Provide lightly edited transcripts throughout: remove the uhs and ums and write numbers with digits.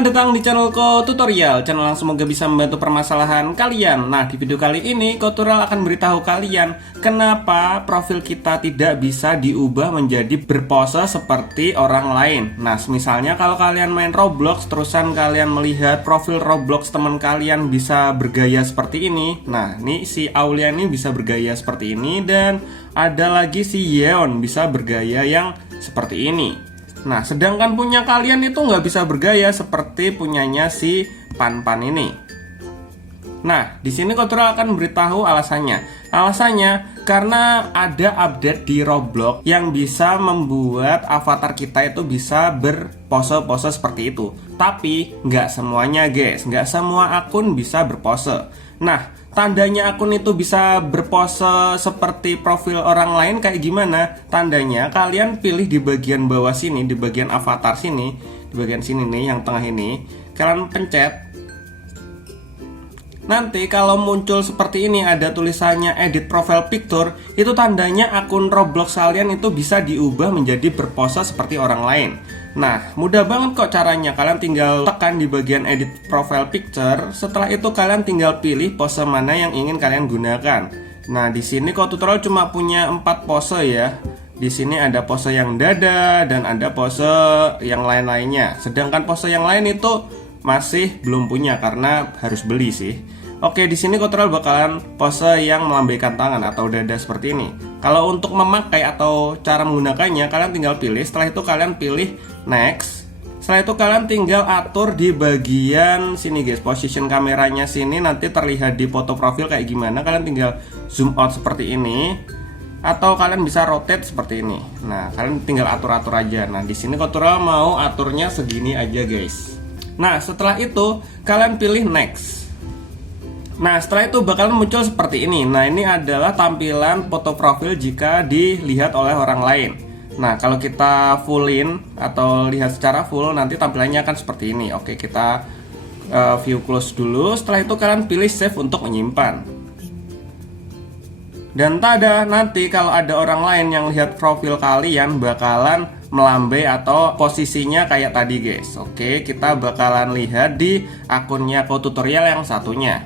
Selamat datang di channel Ko Tutorial, channel yang semoga bisa membantu permasalahan kalian. Nah, di video kali ini Ko Tutorial akan beritahu kalian kenapa profil kita tidak bisa diubah menjadi berpose seperti orang lain. Nah, misalnya kalau kalian main Roblox, terusan kalian melihat profil Roblox teman kalian bisa bergaya seperti ini. Nah, ini si Aulia ini bisa bergaya seperti ini, dan ada lagi si Yeon bisa bergaya yang seperti ini. Nah, sedangkan punya kalian itu nggak bisa bergaya seperti punyanya si Pan ini. Nah, di sini Ko Tutorial akan beritahu alasannya. Alasannya karena ada update di Roblox yang bisa membuat avatar kita itu bisa berpose-pose seperti itu. Tapi nggak semuanya, guys. Nggak semua akun bisa berpose. Nah, tandanya akun itu bisa berpose seperti profil orang lain kayak gimana? Tandanya kalian pilih di bagian bawah sini, di bagian avatar sini, di bagian sini nih, yang tengah ini. Kalian pencet. Nanti kalau muncul seperti ini ada tulisannya edit profile picture, itu tandanya akun Roblox kalian itu bisa diubah menjadi berpose seperti orang lain. Nah, mudah banget kok caranya. Kalian tinggal tekan di bagian edit profile picture. Setelah itu kalian tinggal pilih pose mana yang ingin kalian gunakan. Nah, di sini Ko Tutorial cuma punya 4 pose ya. Di sini ada pose yang dada dan ada pose yang lain-lainnya. Sedangkan pose yang lain itu masih belum punya karena harus beli sih. Oke, di sini Ko Tutorial bakalan pose yang melambaikan tangan atau dada seperti ini. Kalau untuk memakai atau cara menggunakannya, kalian tinggal pilih. Setelah itu kalian pilih next. Setelah itu kalian tinggal atur di bagian sini, guys. Position kameranya sini nanti terlihat di foto profil kayak gimana. Kalian tinggal zoom out seperti ini, atau kalian bisa rotate seperti ini. Nah, kalian tinggal atur-atur aja. Nah, di sini Ko Tutorial mau aturnya segini aja, guys. Nah, setelah itu kalian pilih next. Nah, setelah itu bakalan muncul seperti ini. Nah, ini adalah tampilan foto profil jika dilihat oleh orang lain. Nah, kalau kita fullin atau lihat secara full, nanti tampilannya akan seperti ini. Oke, kita view close dulu. Setelah itu kalian pilih save untuk menyimpan. Dan tada, nanti kalau ada orang lain yang lihat profil kalian bakalan melambai atau posisinya kayak tadi, guys. Oke, kita bakalan lihat di akunnya Ko Tutorial yang satunya.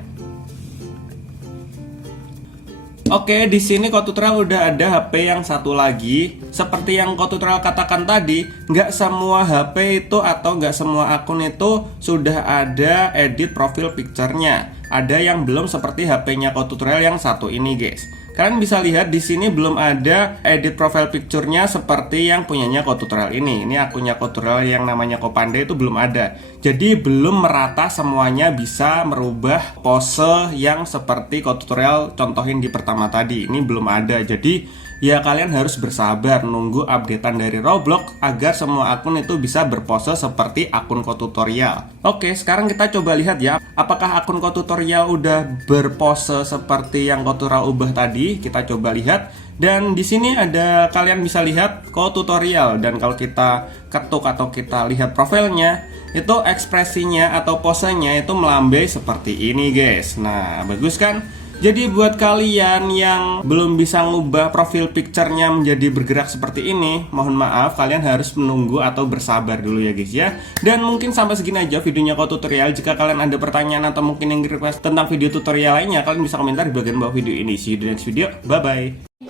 Oke, di sini Ko Tutorial udah ada HP yang satu lagi. Seperti yang Ko Tutorial katakan tadi, nggak semua HP itu atau nggak semua akun itu sudah ada edit profil picture-nya. Ada yang belum seperti HP-nya Ko Tutorial yang satu ini, guys. Kalian bisa lihat di sini belum ada edit profile picture-nya seperti yang punyanya Ko Tutorial ini. Ini akunnya Ko Tutorial yang namanya Ko Panda itu belum ada. Jadi belum merata semuanya bisa merubah pose yang seperti Ko Tutorial contohin di pertama tadi. Ini belum ada. Jadi ya kalian harus bersabar nunggu updatean dari Roblox agar semua akun itu bisa berpose seperti akun Ko Tutorial. Oke, sekarang kita coba lihat ya, apakah akun Ko Tutorial udah berpose seperti yang Ko Tutorial ubah tadi. Kita coba lihat. Dan di sini ada, kalian bisa lihat Ko Tutorial, dan kalau kita ketuk atau kita lihat profilnya, itu ekspresinya atau posenya itu melambai seperti ini, guys. Nah, bagus kan? Jadi buat kalian yang belum bisa ngubah profil picture-nya menjadi bergerak seperti ini, mohon maaf, kalian harus menunggu atau bersabar dulu ya, guys ya. Dan mungkin sampai segini aja videonya Ko Tutorial. Jika kalian ada pertanyaan atau mungkin yang request tentang video tutorial lainnya, kalian bisa komentar di bagian bawah video ini. See you di next video. Bye bye.